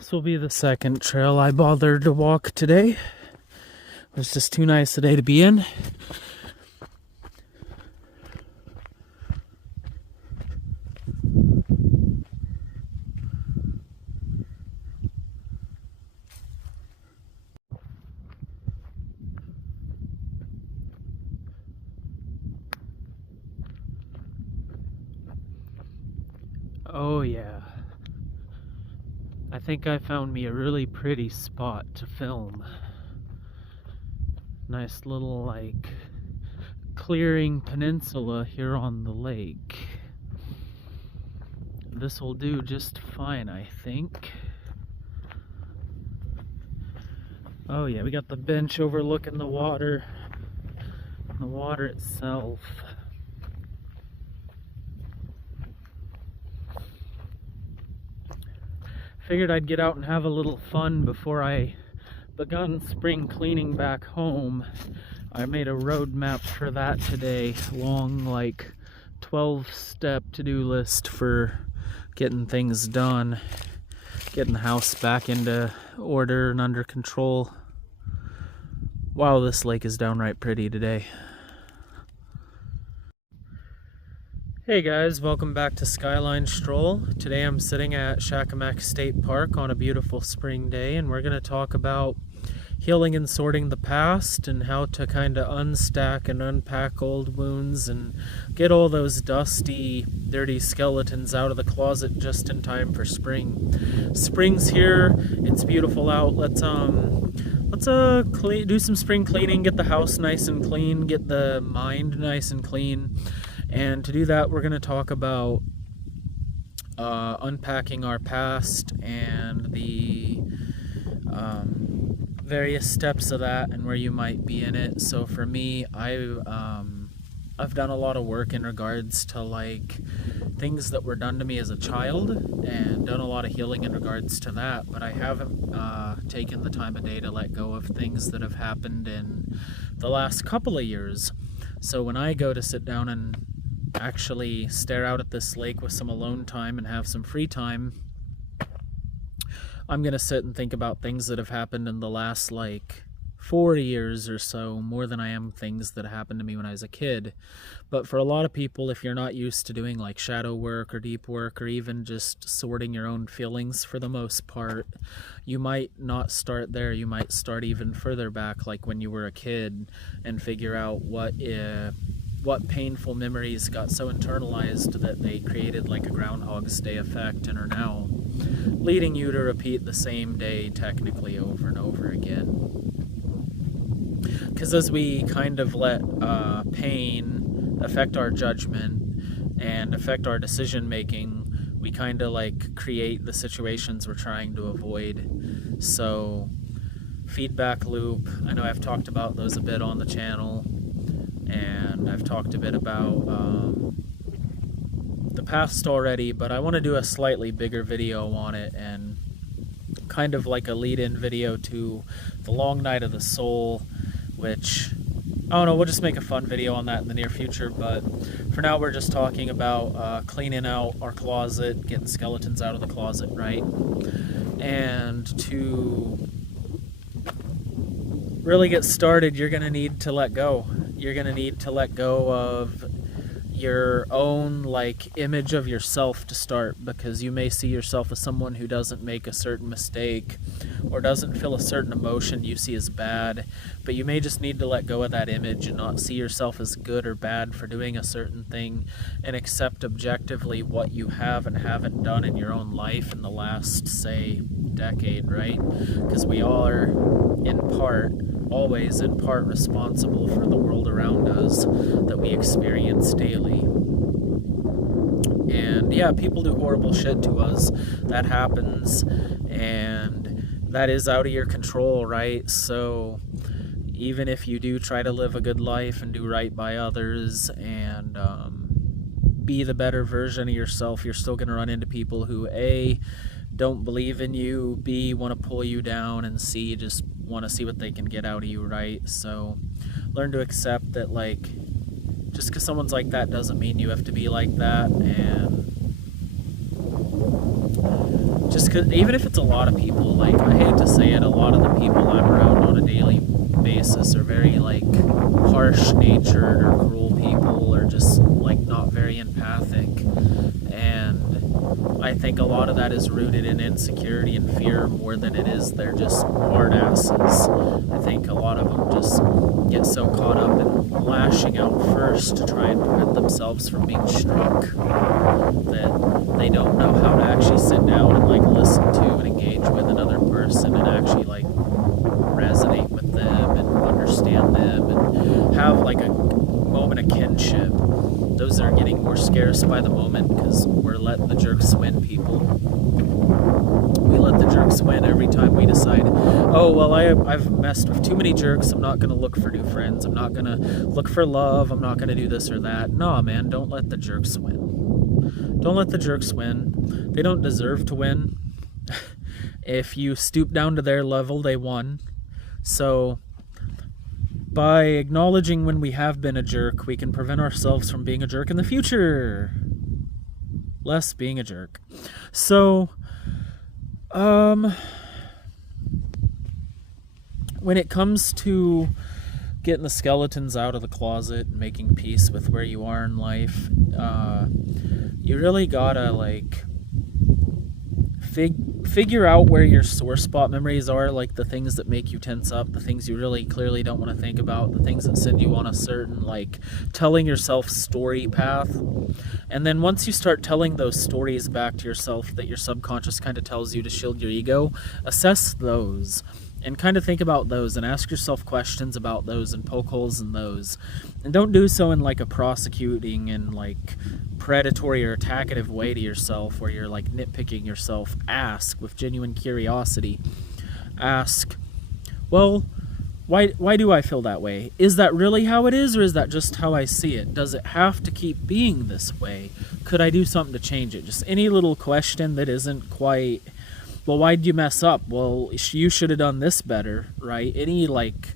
This will be the second trail I bothered to walk today. It was just too nice a day to be in. Oh yeah. I think I found me a really pretty spot to film. Nice little, clearing peninsula here on the lake. This will do just fine, I think. Oh yeah, we got the bench overlooking the water itself. Figured I'd get out and have a little fun before I begun spring cleaning back home. I made a road map for that today, long 12-step to-do list for getting things done, getting the house back into order and under control. Wow, this lake is downright pretty today. Hey guys, welcome back to Skyline Stroll. Today I'm sitting at Shakamak State Park on a beautiful spring day, and we're going to talk about healing and sorting the past and how to kind of unstack and unpack old wounds and get all those dusty, dirty skeletons out of the closet just in time for spring. Spring's here, it's beautiful out. Let's do some spring cleaning, get the house nice and clean, get the mind nice and clean. And to do that, we're going to talk about unpacking our past and the various steps of that and where you might be in it. So for me, I've done a lot of work in regards to things that were done to me as a child, and done a lot of healing in regards to that, but I haven't taken the time of day to let go of things that have happened in the last couple of years. So when I go to sit down and actually stare out at this lake with some alone time and have some free time, I'm gonna sit and think about things that have happened in the last 4 years or so, more than I am things that happened to me when I was a kid. But for a lot of people, if you're not used to doing shadow work or deep work or even just sorting your own feelings for the most part, you might not start there. You might start even further back, like when you were a kid, and figure out what painful memories got so internalized that they created a Groundhog's Day effect and are now leading you to repeat the same day technically over and over again. Because as we kind of let pain affect our judgment and affect our decision making, we kind of create the situations we're trying to avoid. So feedback loop, I know I've talked about those a bit on the channel, and I've talked a bit about the past already, but I want to do a slightly bigger video on it, and kind of a lead-in video to the Long Night of the Soul, which, I don't know, we'll just make a fun video on that in the near future. But for now, we're just talking about cleaning out our closet, getting skeletons out of the closet, right? And to really get started, you're going to need to let go. You're going to need to let go of your own image of yourself to start, because you may see yourself as someone who doesn't make a certain mistake or doesn't feel a certain emotion you see as bad, but you may just need to let go of that image and not see yourself as good or bad for doing a certain thing, and accept objectively what you have and haven't done in your own life in the last, say, decade, right? Because we all are always in part responsible for the world around us that we experience daily. And yeah, people do horrible shit to us. That happens, and that is out of your control, right? So even if you do try to live a good life and do right by others and be the better version of yourself, you're still going to run into people who A, don't believe in you, B, want to pull you down, and C, just want to see what they can get out of you, right? So learn to accept that just because someone's like that doesn't mean you have to be like that, and just cause, even if it's a lot of people, like, I hate to say it, a lot of the people I'm around on a daily basis are very, like, harsh-natured or cruel people, or just, like, not very empathic. And I think a lot of that is rooted in insecurity and fear more than it is they're just hard asses. I think a lot of them just get so caught up in lashing out first to try and prevent themselves from being struck that they don't know how to actually sit down and, like, listen to and engage with another person and actually, like, resonate with them and understand them and have, like, a moment of kinship. Those are getting more scarce by the moment because we're letting the jerks win, people. We let the jerks win every time we decide, oh, well, I've messed with too many jerks, I'm not going to look for new friends, I'm not going to look for love, I'm not going to do this or that. Nah, man, don't let the jerks win. Don't let the jerks win. They don't deserve to win. If you stoop down to their level, they won. So by acknowledging when we have been a jerk, we can prevent ourselves from being a jerk in the future. Less being a jerk. So, when it comes to getting the skeletons out of the closet and making peace with where you are in life, you really gotta, like, figure out where your sore spot memories are, like the things that make you tense up, the things you really clearly don't want to think about, the things that send you on a certain, like, telling yourself story path. And then once you start telling those stories back to yourself that your subconscious kind of tells you to shield your ego, assess those and kind of think about those and ask yourself questions about those and poke holes in those. And don't do so in, like, a prosecuting and, like, predatory or attackative way to yourself where you're, like, nitpicking yourself. Ask with genuine curiosity. Ask, well, why do I feel that way? Is that really how it is, or is that just how I see it? Does it have to keep being this way? Could I do something to change it? Just any little question that isn't quite, well, why'd you mess up? Well, you should have done this better, right? Any, like,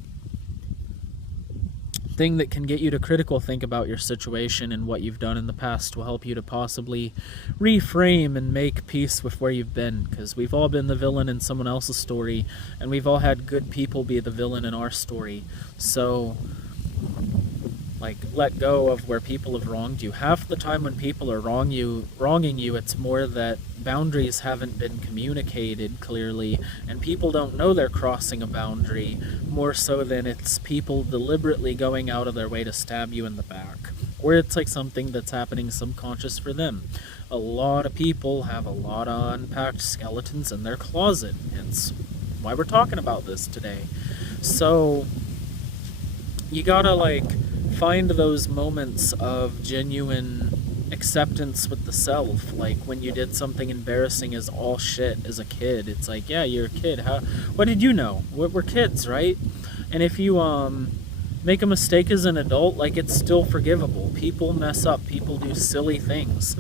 thing that can get you to critical think about your situation and what you've done in the past will help you to possibly reframe and make peace with where you've been, because we've all been the villain in someone else's story, and we've all had good people be the villain in our story. So, like, let go of where people have wronged you. Half the time when people are wronging you, it's more that boundaries haven't been communicated clearly, and people don't know they're crossing a boundary, more so than it's people deliberately going out of their way to stab you in the back. Or it's like something that's happening subconscious for them. A lot of people have a lot of unpacked skeletons in their closet. It's why we're talking about this today. So, you gotta, like, find those moments of genuine acceptance with the self. Like when you did something embarrassing as all shit as a kid, it's like, yeah, you're a kid. What did you know? We're kids, right? And if you make a mistake as an adult, like, it's still forgivable. People mess up. People do silly things.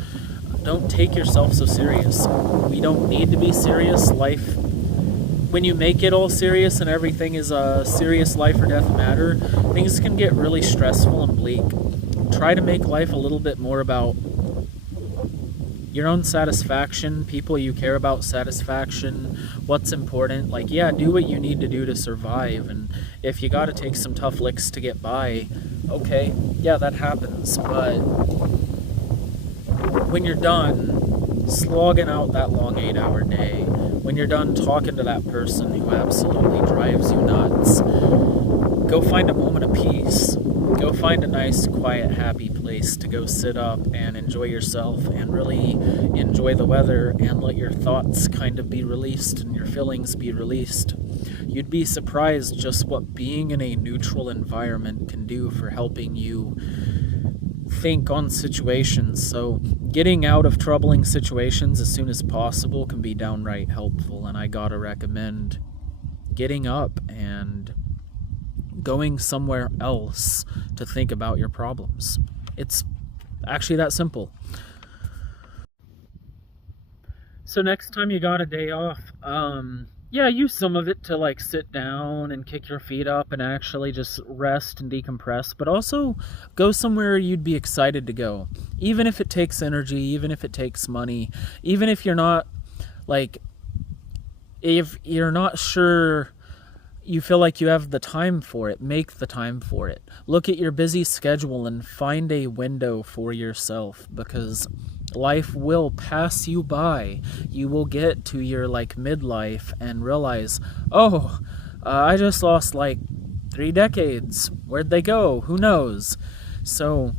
Don't take yourself so serious. We don't need to be serious. Life, when you make it all serious and everything is a serious life or death matter, things can get really stressful and bleak. Try to make life a little bit more about your own satisfaction, people you care about satisfaction, what's important. Like, yeah, do what you need to do to survive, and if you gotta take some tough licks to get by, okay, yeah, that happens. But when you're done slogging out that long 8-hour day, when you're done talking to that person who absolutely drives you nuts, go find a moment of peace. Go find a nice, quiet, happy place to go sit up and enjoy yourself and really enjoy the weather and let your thoughts kind of be released and your feelings be released. You'd be surprised just what being in a neutral environment can do for helping you think on situations. So getting out of troubling situations as soon as possible can be downright helpful, and I gotta recommend getting up and going somewhere else to think about your problems. It's actually that simple. So next time you got a day off, yeah, use some of it to, like, sit down and kick your feet up and actually just rest and decompress, but also go somewhere you'd be excited to go. Even if it takes energy, even if it takes money, even if you're not Like, if you're not sure you feel like you have the time for it, make the time for it. Look at your busy schedule and find a window for yourself, because life will pass you by. You will get to your midlife and realize, oh, I just lost 3 decades. Where'd they go? Who knows? So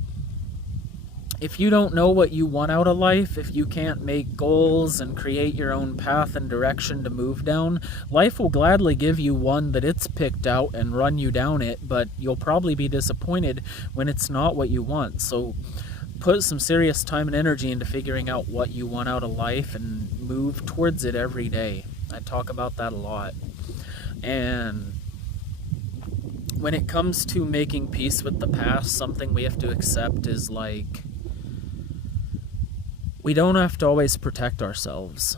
if you don't know what you want out of life, if you can't make goals and create your own path and direction to move down, life will gladly give you one that it's picked out and run you down it, but you'll probably be disappointed when it's not what you want. So put some serious time and energy into figuring out what you want out of life and move towards it every day. I talk about that a lot. And when it comes to making peace with the past, something we have to accept is we don't have to always protect ourselves.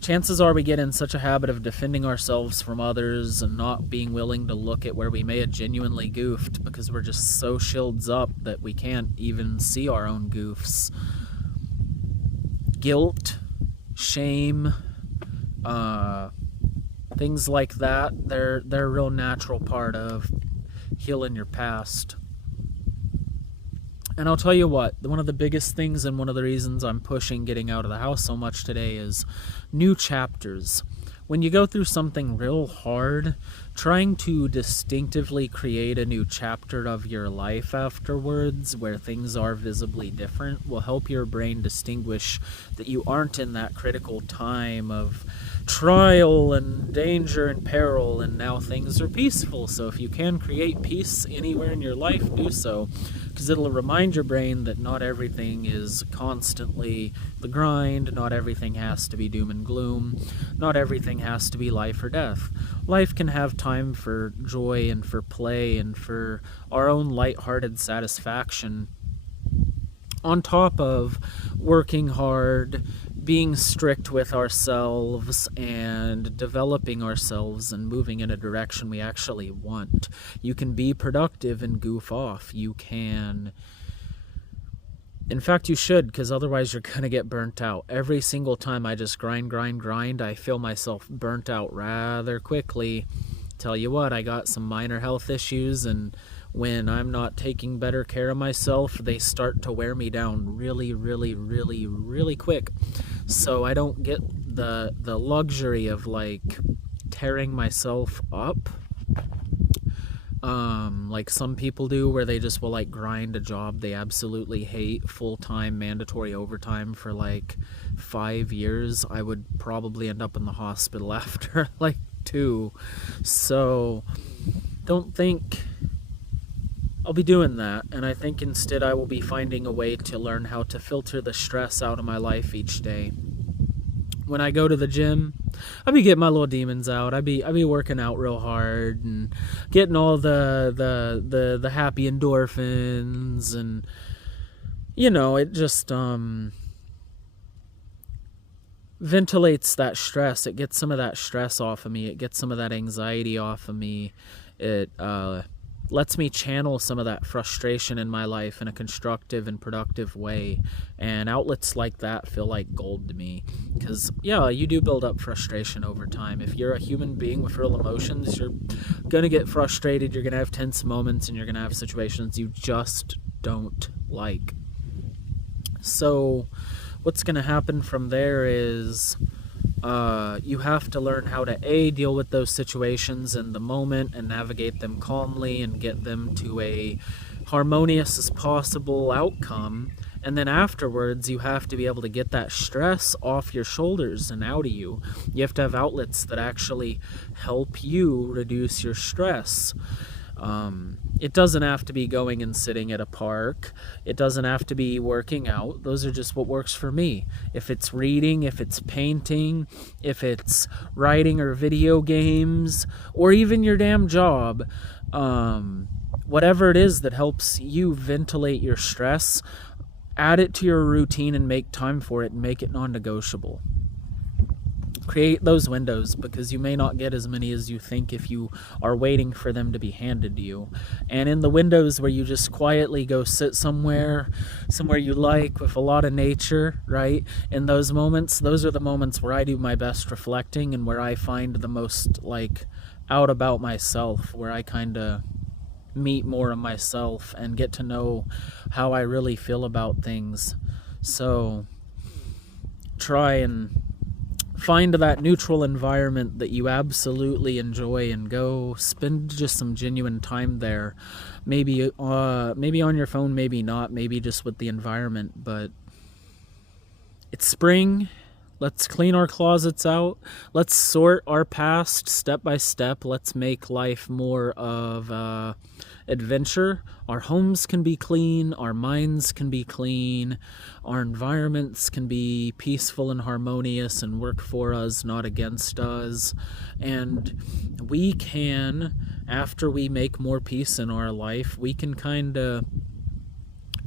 Chances are we get in such a habit of defending ourselves from others and not being willing to look at where we may have genuinely goofed, because we're just so shields up that we can't even see our own goofs. Guilt, shame, things like that, they're a real natural part of healing your past. And I'll tell you what, one of the biggest things and one of the reasons I'm pushing getting out of the house so much today is new chapters. When you go through something real hard, trying to distinctively create a new chapter of your life afterwards where things are visibly different will help your brain distinguish that you aren't in that critical time of trial and danger and peril, and now things are peaceful. So if you can create peace anywhere in your life, do so, because it'll remind your brain that not everything is constantly the grind, not everything has to be doom and gloom, not everything has to be life or death. Life can have time for joy and for play and for our own lighthearted satisfaction, on top of working hard, being strict with ourselves, and developing ourselves and moving in a direction we actually want. You can be productive and goof off. You can... In fact, you should, because otherwise you're going to get burnt out. Every single time I just grind, I feel myself burnt out rather quickly. Tell you what, I got some minor health issues, and when I'm not taking better care of myself, they start to wear me down really, really, really, really quick. So I don't get the luxury of tearing myself up like some people do, where they just will grind a job they absolutely hate, full-time mandatory overtime for 5 years. I would probably end up in the hospital after 2. So don't think I'll be doing that, and I think instead I will be finding a way to learn how to filter the stress out of my life each day. When I go to the gym, I'll be getting my little demons out. I'll be working out real hard and getting all the happy endorphins, and it just ventilates that stress. It gets some of that stress off of me. It gets some of that anxiety off of me. It lets me channel some of that frustration in my life in a constructive and productive way. And outlets like that feel like gold to me. Because, yeah, you do build up frustration over time. If you're a human being with real emotions, you're going to get frustrated, you're going to have tense moments, and you're going to have situations you just don't like. So what's going to happen from there is you have to learn how to deal with those situations in the moment and navigate them calmly and get them to a harmonious as possible outcome. And then afterwards, you have to be able to get that stress off your shoulders and out of you. You have to have outlets that actually help you reduce your stress. It doesn't have to be going and sitting at a park. It doesn't have to be working out. Those are just what works for me. If it's reading, if it's painting, if it's writing or video games, or even your damn job, whatever it is that helps you ventilate your stress, add it to your routine and make time for it and make it non-negotiable. Create those windows, because you may not get as many as you think if you are waiting for them to be handed to you. And in the windows where you just quietly go sit somewhere you like with a lot of nature, right? In those moments, those are the moments where I do my best reflecting, and where I find the most like out about myself, where I kind of meet more of myself and get to know how I really feel about things. So try and find that neutral environment that you absolutely enjoy, and go spend just some genuine time there. Maybe on your phone, maybe not, maybe just with the environment. But it's spring. Let's clean our closets out. Let's sort our past step by step. Let's make life more of adventure. Our homes can be clean. Our minds can be clean. Our environments can be peaceful and harmonious and work for us, not against us. And we can, after we make more peace in our life, we can kind of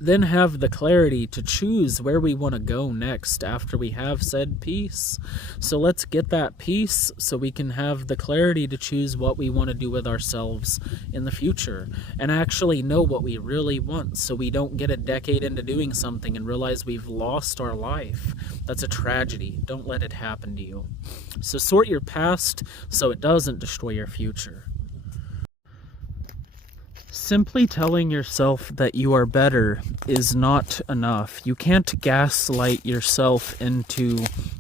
then have the clarity to choose where we want to go next after we have said peace. So let's get that peace so we can have the clarity to choose what we want to do with ourselves in the future, and actually know what we really want, so we don't get a decade into doing something and realize we've lost our life. That's a tragedy. Don't let it happen to you. So sort your past so it doesn't destroy your future. Simply telling yourself that you are better is not enough. You can't gaslight yourself into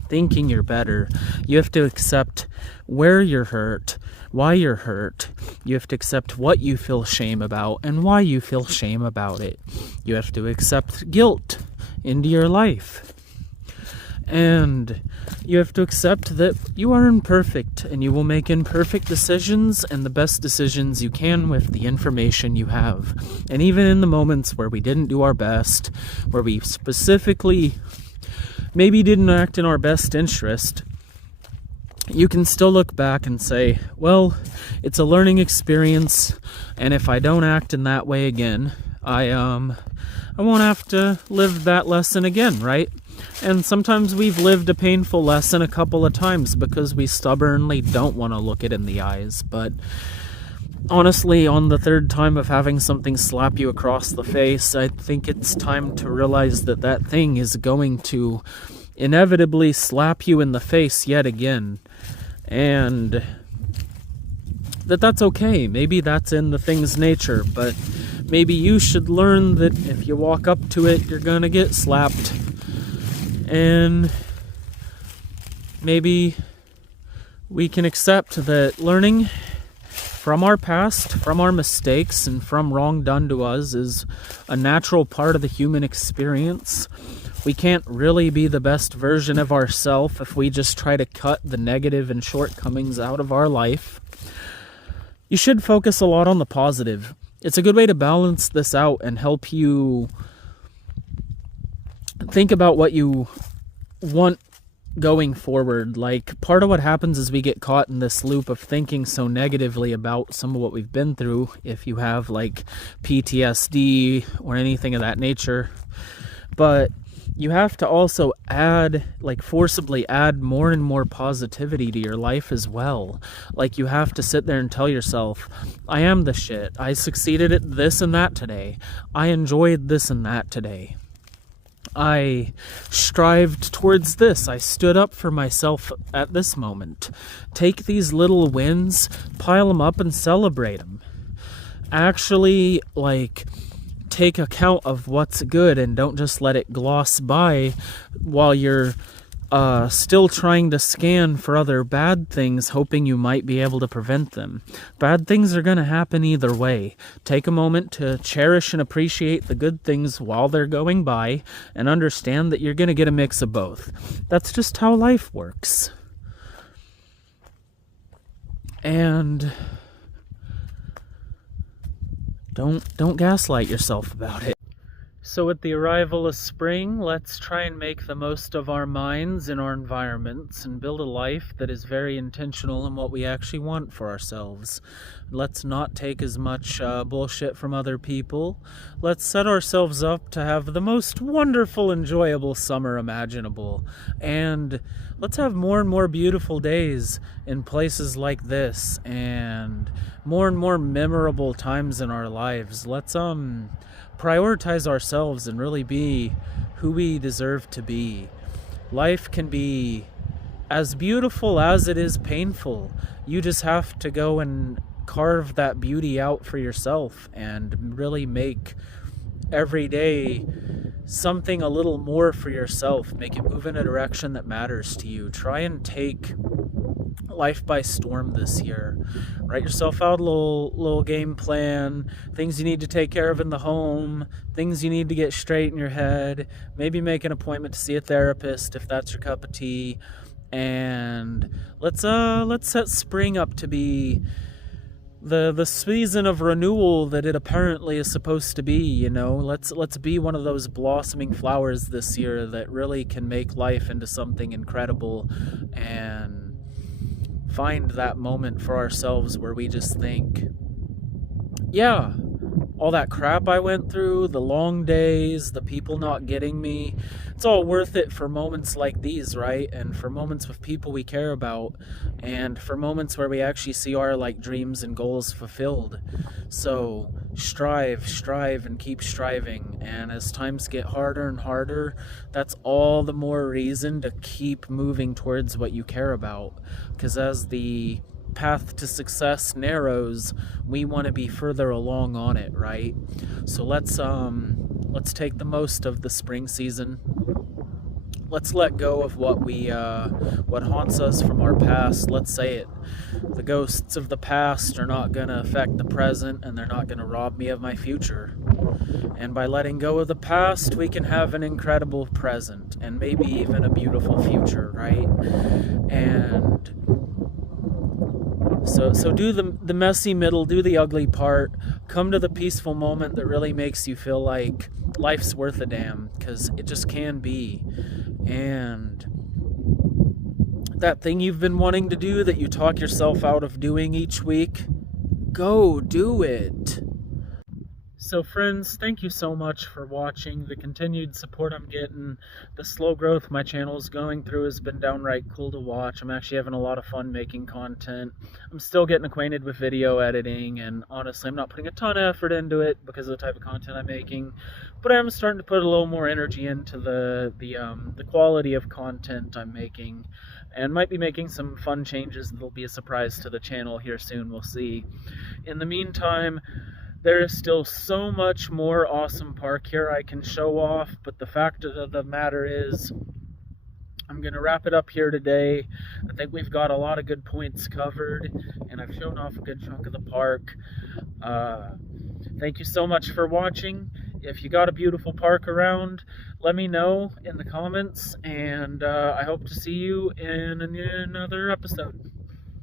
thinking you're better. You have to accept where you're hurt, why you're hurt. You have to accept what you feel shame about and why you feel shame about it. You have to accept guilt into your life. And you have to accept that you are imperfect, and you will make imperfect decisions, and the best decisions you can with the information you have. And even in the moments where we didn't do our best, where we specifically maybe didn't act in our best interest, you can still look back and say, well, it's a learning experience, and if I don't act in that way again, I won't have to live that lesson again, right? And sometimes we've lived a painful lesson a couple of times because we stubbornly don't want to look it in the eyes. But honestly, on the third time of having something slap you across the face, I think it's time to realize that that thing is going to inevitably slap you in the face yet again. And that's okay. Maybe that's in the thing's nature, but maybe you should learn that if you walk up to it, you're gonna get slapped. And maybe we can accept that learning from our past, from our mistakes, and from wrong done to us is a natural part of the human experience. We can't really be the best version of ourselves if we just try to cut the negative and shortcomings out of our life. You should focus a lot on the positive. It's a good way to balance this out and help you think about what you want going forward. Like, part of what happens is we get caught in this loop of thinking so negatively about some of what we've been through. If you have like PTSD or anything of that nature, but you have to also forcibly add more and more positivity to your life as well. Like, you have to sit there and tell yourself, I am the shit. I succeeded at this and that today. I enjoyed this and that today. I strived towards this. I stood up for myself at this moment. Take these little wins, pile them up, and celebrate them. Actually, take account of what's good, and don't just let it gloss by while you're still trying to scan for other bad things, hoping you might be able to prevent them. Bad things are going to happen either way. Take a moment to cherish and appreciate the good things while they're going by, and understand that you're going to get a mix of both. That's just how life works. And don't gaslight yourself about it. So with the arrival of spring, let's try and make the most of our minds and our environments and build a life that is very intentional in what we actually want for ourselves. Let's not take as much bullshit from other people. Let's set ourselves up to have the most wonderful, enjoyable summer imaginable. And let's have more and more beautiful days in places like this and more memorable times in our lives. Let's prioritize ourselves and really be who we deserve to be. Life can be as beautiful as it is painful. You just have to go and carve that beauty out for yourself and really make every day something a little more for yourself. Make it move in a direction that matters to you. Try and take life by storm this year. Write yourself out a little game plan, things you need to take care of in the home, things you need to get straight in your head. Maybe make an appointment to see a therapist if that's your cup of tea. And let's set spring up to be the season of renewal that it apparently is supposed to be. You know, let's be one of those blossoming flowers this year that really can make life into something incredible and find that moment for ourselves where we just think, yeah, all that crap I went through, the long days, the people not getting me, it's all worth it for moments like these, right? And for moments with people we care about, and for moments where we actually see our dreams and goals fulfilled. So strive, and keep striving. And as times get harder and harder, that's all the more reason to keep moving towards what you care about. Because as the path to success narrows, we want to be further along on it, right? So let's take the most of the spring season. Let's let go of what haunts us from our past. Let's say it. The ghosts of the past are not going to affect the present, and they're not going to rob me of my future. And by letting go of the past, we can have an incredible present and maybe even a beautiful future, right? And so do the messy middle, do the ugly part, come to the peaceful moment that really makes you feel like life's worth a damn, because it just can be. And that thing you've been wanting to do that you talk yourself out of doing each week, go do it. So friends, thank you so much for watching. The continued support I'm getting, the slow growth my channel is going through has been downright cool to watch. I'm actually having a lot of fun making content. I'm still getting acquainted with video editing, and honestly, I'm not putting a ton of effort into it because of the type of content I'm making. But I'm starting to put a little more energy into the quality of content I'm making, and might be making some fun changes that'll be a surprise to the channel here soon. We'll see. In the meantime, there is still so much more awesome park here I can show off, but the fact of the matter is, I'm going to wrap it up here today. I think we've got a lot of good points covered, and I've shown off a good chunk of the park. Thank you so much for watching. If you got a beautiful park around, let me know in the comments, and I hope to see you in another episode.